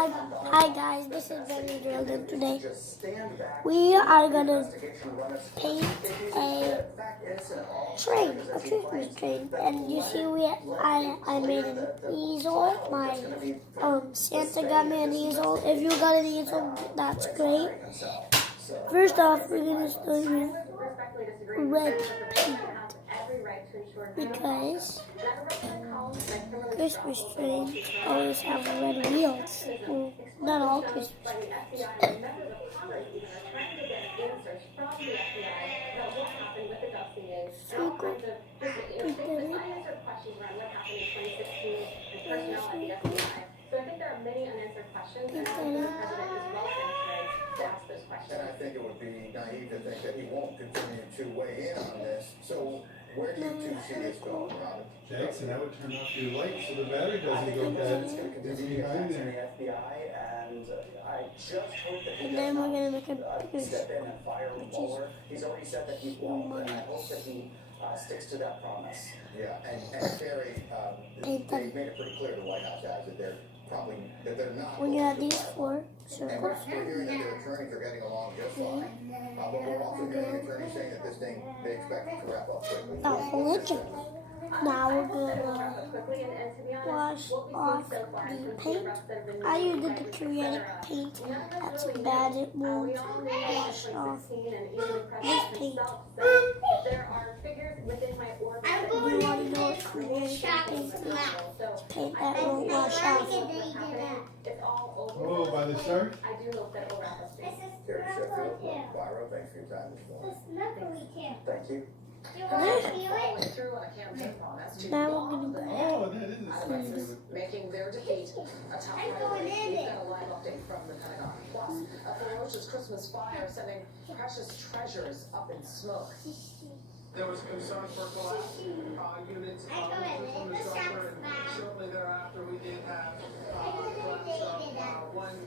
Hi guys, this is Benny Drilled, and today we are gonna paint a train, a Christmas train. And you see, I made an easel. My Santa got me an easel. If you got an easel, that's great. First off, we're gonna start with red paint because Christmas trains always have red wheels. Well, not all Christmas trains. Circle. Put that in. And I think it would be naive to think that he won't continue to weigh in on this. So where do you two see this going, Robin? Jackson, I would turn off your light so the battery doesn't go dead. It's behind there. And then we're gonna make a bigger He's already said that he won't, and I hope that he sticks to that promise. Yeah, and Terry, they've made it pretty clear to the White House guys that they're not. We're gonna have these four And we're hearing that their attorneys are getting along just fine. But we're also hearing attorneys saying that this thing, they expect to wrap up quickly. Now we're gonna wash off the paint. I used the acrylic paint. That's bad. It won't wash off this paint. Do you want to know what acrylic paint is? It's paint that won't wash off. Oh, by the shark? Terry Sheffield, Byro, thanks for your time this morning. Thank you. Now we're gonna Oh, that is a making their defeat a top priority. We've got a live update from the Pentagon. Plus, a ferocious Christmas fire sending precious treasures up in smoke. There was concern for collapse units from the shelter, and shortly thereafter we did have collapse of one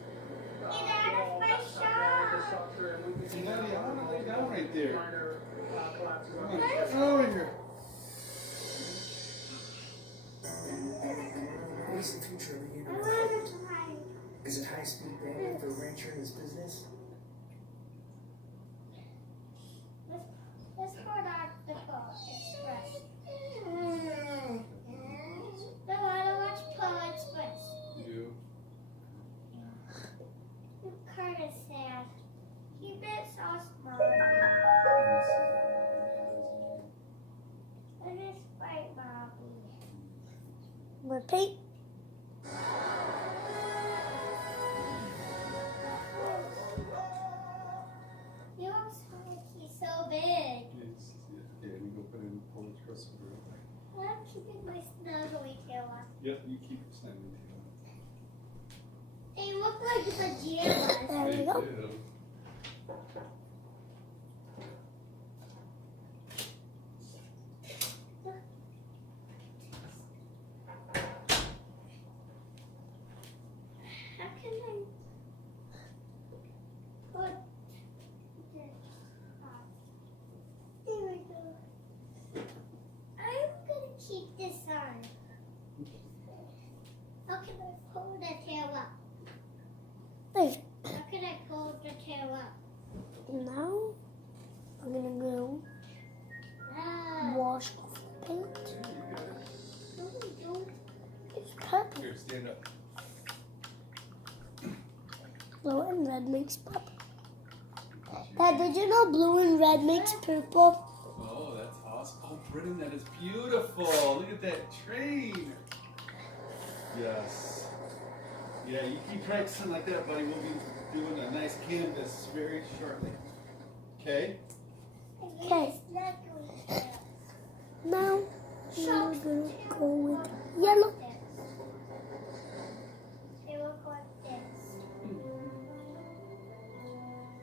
wall outside the shelter, and we You got the honor, lay down right there. minor collapses on Come the on, shelter. come over here. What is the future of the internet? Is it high-speed bandwidth for a rancher in this business? Let's call that the Express. No, I don't watch Polar Express. You. I'm kind of sad. He bit so small. And it's right, Mommy. more paint. You looks like he's so big. Yes, yeah, we go put in the Polish crust real quick. I'm keeping my snuggly tail on. Yep, you keep it standing. They look like pajamas. There we go. How can I put this on? There we go. I'm gonna keep this on. How can I pull the tail up? There. How can I pull the tail up? Now I'm gonna go Ah. wash off the paint. It's purple. Here, stand up. Blue and red makes purple. Dad, did you know blue and red makes purple? Oh, that's awesome. Oh, Brennan, that is beautiful. Look at that train. Yes. Yeah, you keep practicing like that, buddy. We'll be doing a nice canvas very shortly. Okay? Okay. Now we're gonna go with yellow. They look like this.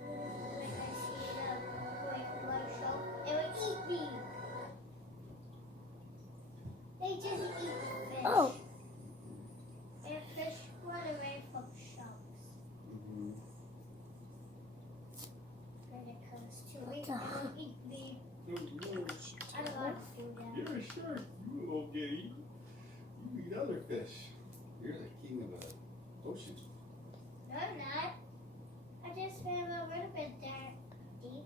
When I see them going to my show, they would eat me. They just eat fish. Oh, And fish run away from sharks. When it comes to me, they will eat me. I don't want to do that. You're a shark. You okay? You No, I'm not. I just swam a little bit there deep.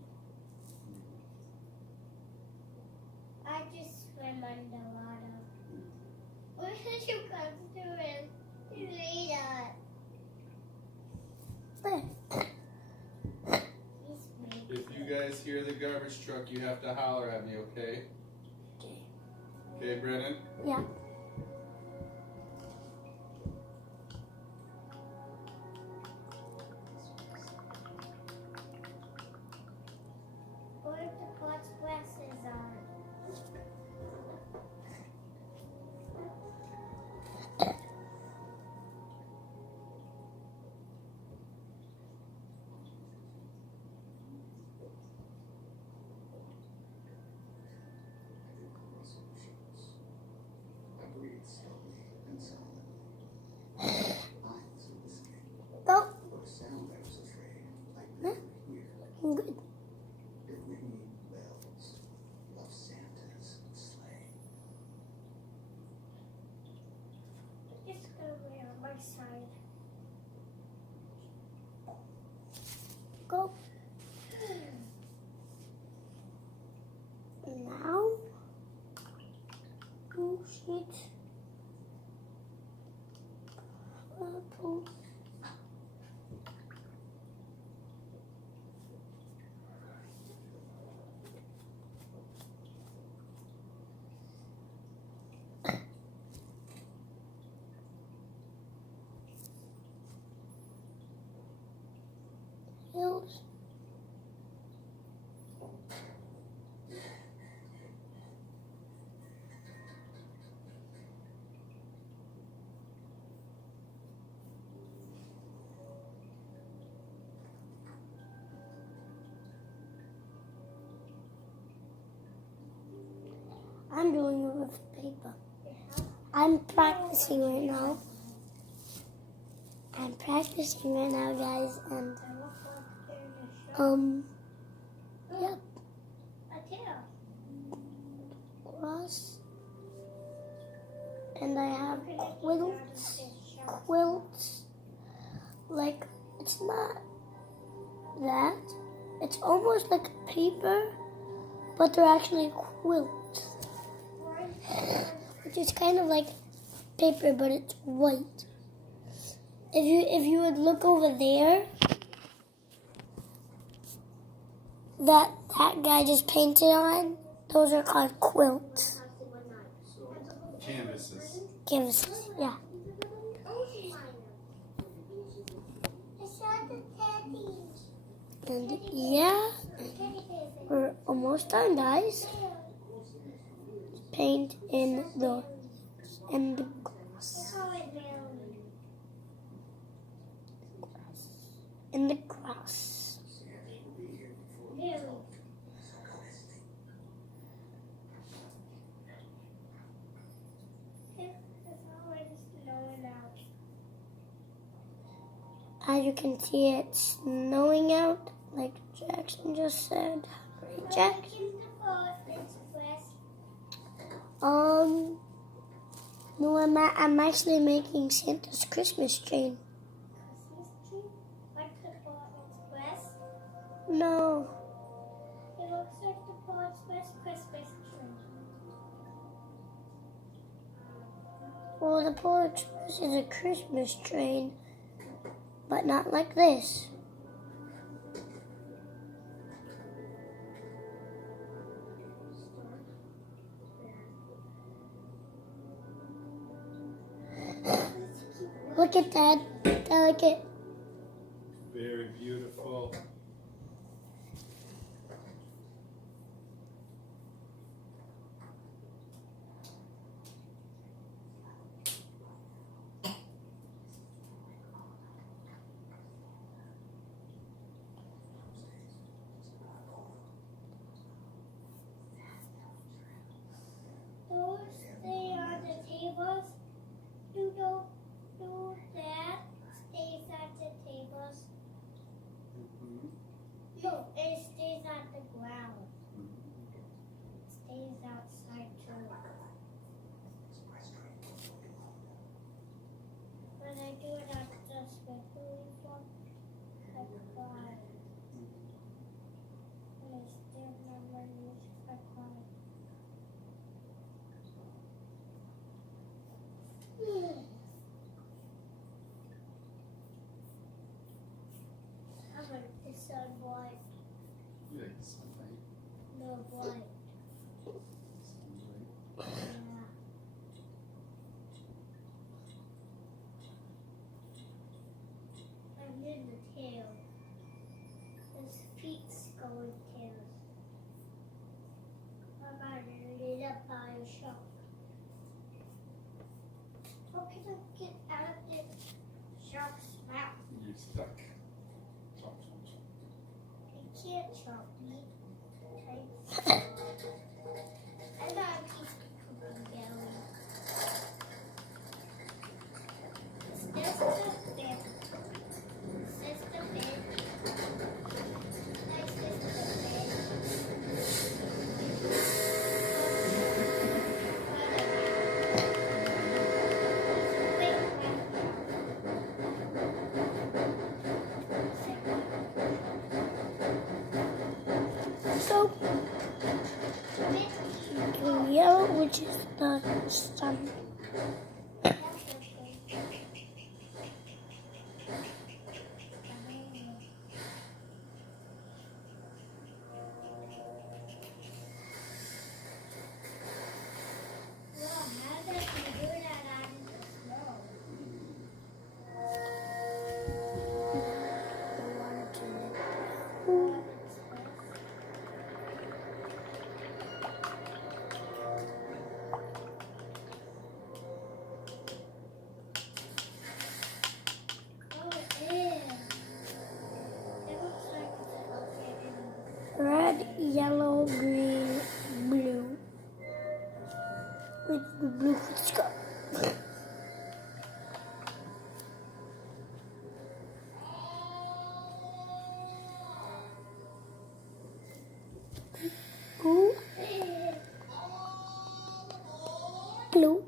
I just swim underwater. What did you come doing? You read If you guys hear the garbage truck, you have to holler at me, okay? Okay, Brennan? Yeah. What if the pot's glasses on? I breathe slowly and silently. Eyes are listening. Go. For a sound I was afraid I'd never hear. Good. The ringing bells of Santa's sleigh. Just gonna lay on my side. Go. Now. Oh shit. Purple. Hills. I'm doing it with paper. I'm practicing right now. I'm practicing right now, guys, and yep, A tail. cross, and I have quilts. Like, it's not that. It's almost like paper, but they're actually quilts. Which is kind of like paper, but it's white. If you would look over there, that guy just painted on, those are called quilts. Canvases. Canvases, yeah. And yeah, we're almost done, guys. Paint in the grass. In the grass. As you can see, it's snowing out, like Jackson just said. Right, Jackson? No, I'm actually making Santa's Christmas tree. Like the Port Express. No, It looks like the Port Express Christmas tree. well, the Polar Express is a Christmas train, but not like this. Look at that, delicate. Very beautiful. Those stay on the tables. You don't do that. Stays at the tables. Mhm. It's on white. You like the sunlight? No white. Sunlight. Yeah. And then the tail. His feet's going tails. I'm gonna get up by a shark. How can I get out of the shark's mouth? You're stuck. Chomp, chomp, chomp. I can't chomp me. I got a piece of cookie jelly. Is this the bed? Is this the bed? Is this the bed? So, green, yellow, which is the sun. Red, yellow, green, blue. With the blue scarf. Blue. Blue.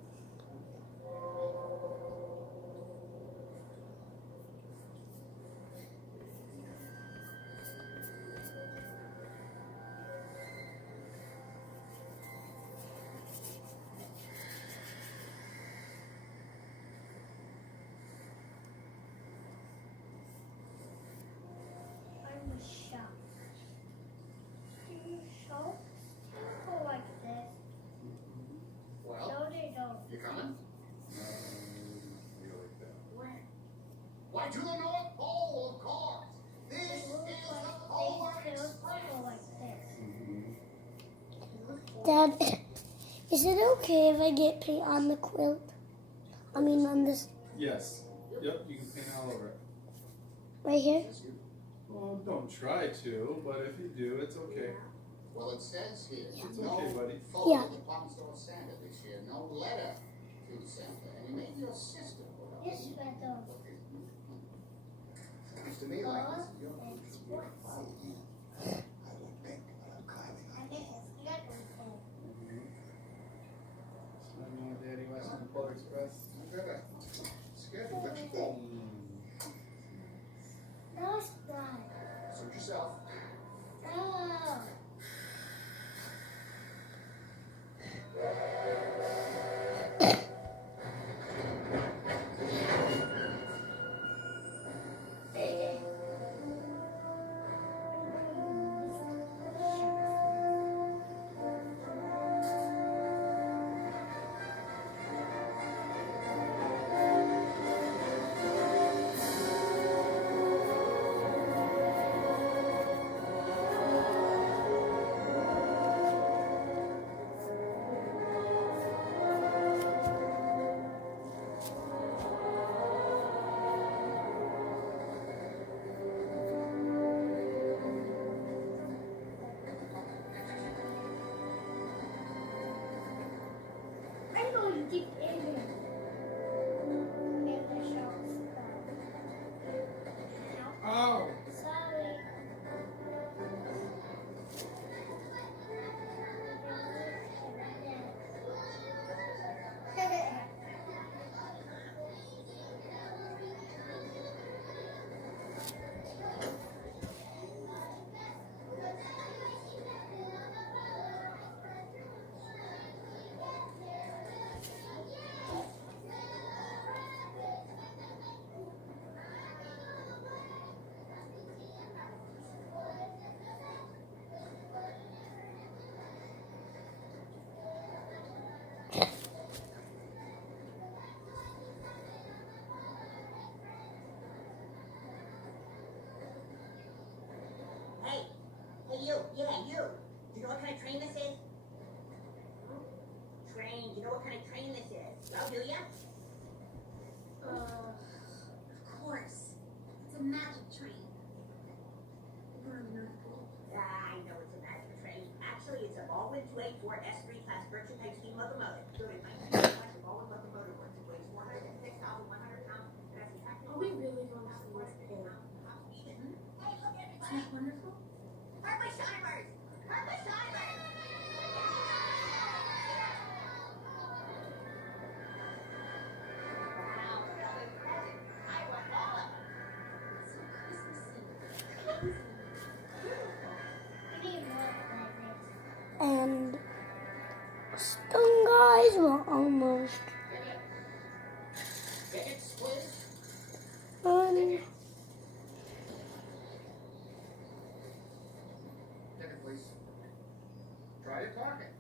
I'm a shark. Do sharks go like this? Well, No, they don't. you coming? You like that. Where? Why, to the North Pole, of course. This It is looks the like Polar they still Express. go like this. Dad, is it okay if I get paint on the quilt? I mean on this Yes. Yep, you can paint all over it. right here? Well, don't try to, but if you do, it's okay. Well, it says here, It's no okay, buddy. photo Yeah. of the department store Santa this year, no letter to Santa, and you made your sister put up. This weather. Sounds to me like this is your It's future. what? I don't think, but I'm climbing I up. think it's not okay. Daddy watching the Polar Express. Okay. Schedule what you think. No, it's not. Suit yourself. No. Yeah, you. Do you know what kind of train this is? Train. Do you know what kind of train this is? No, do ya? Of course. It's a magic train. We're in North Pole. I know it's a magic train. Actually, it's a Baldwin 284 S3 class friction type steam locomotive. Good in 1921, the Baldwin locomotive works. It weighs 406,100 pounds. And has exactly Are we really going to the North Pole? Hey, look Isn't everybody! that wonderful? Herbersheimer's! Herbersheimer's! Wow, so impressive. I want all of them. It's so Christmassy. Cozy. Beautiful. We need more presents. And done, guys. We're almost Tickets, please. done. Ticket, please. Try your pocket.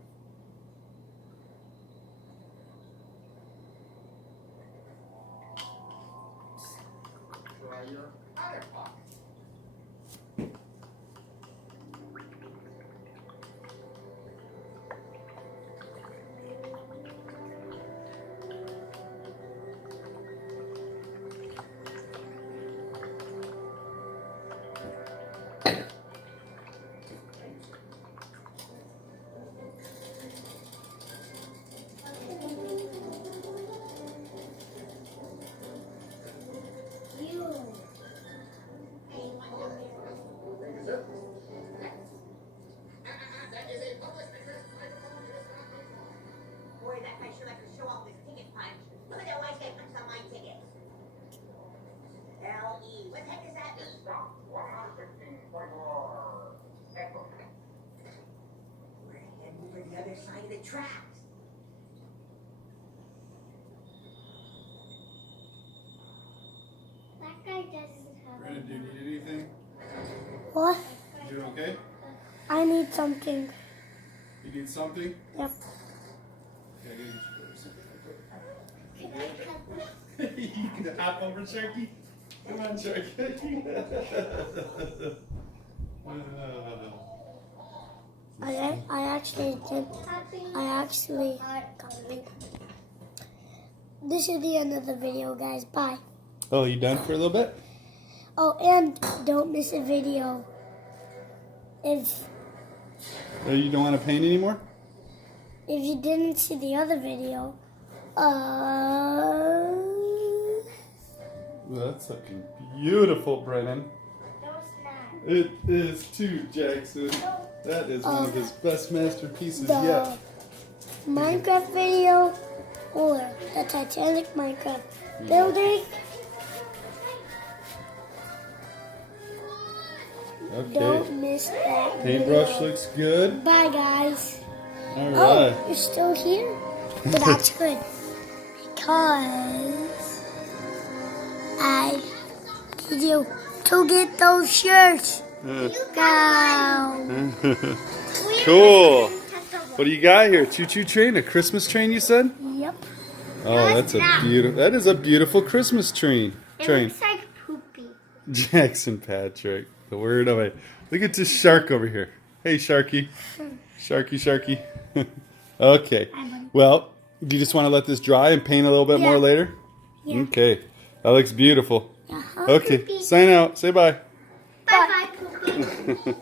Try your other pocket. You. Thank you, sir. That is a public address microphone. It is not my phone. Boy, that guy sure likes to show off his ticket punch. Look at that white guy punch on my ticket. L.E. What the heck does that mean? We're heading for the other side of the tracks. That guy doesn't have Brandon, do you need anything? What? You doing okay? I need something. You need something? Yep. Okay, I need you Can I cut this? you can hop over, Sharky. Come on, Sharky. I actually did. I actually. This is the end of the video, guys. Bye. Oh, you done for a little bit? Oh, and don't miss a video. If Oh, you don't want to paint anymore? you didn't see the other video, That's looking beautiful, Brennan. No, it's not. It is too, Jackson. That is one of his best masterpieces the yet. Minecraft video or the Titanic Minecraft building. Okay. Don't miss that Paintbrush video. looks good. Bye, guys. All right. Oh, you're still here? Well, that's good. Because I need you to get those shirts. Go. Cool. What do you got here? Choo-choo train? A Christmas train, you said? Yep. Oh, that's a beautiful. That is a beautiful Christmas train. It Train. looks like poopy. Jackson Patrick, the word of it. Look at this shark over here. Hey, Sharky. Sharky, Sharky. Okay. Well, do you just want to let this dry and paint a little bit more later? Yeah. Okay. That looks beautiful. Uh-huh. Okay. Sign out. Say bye. Bye bye, poopy.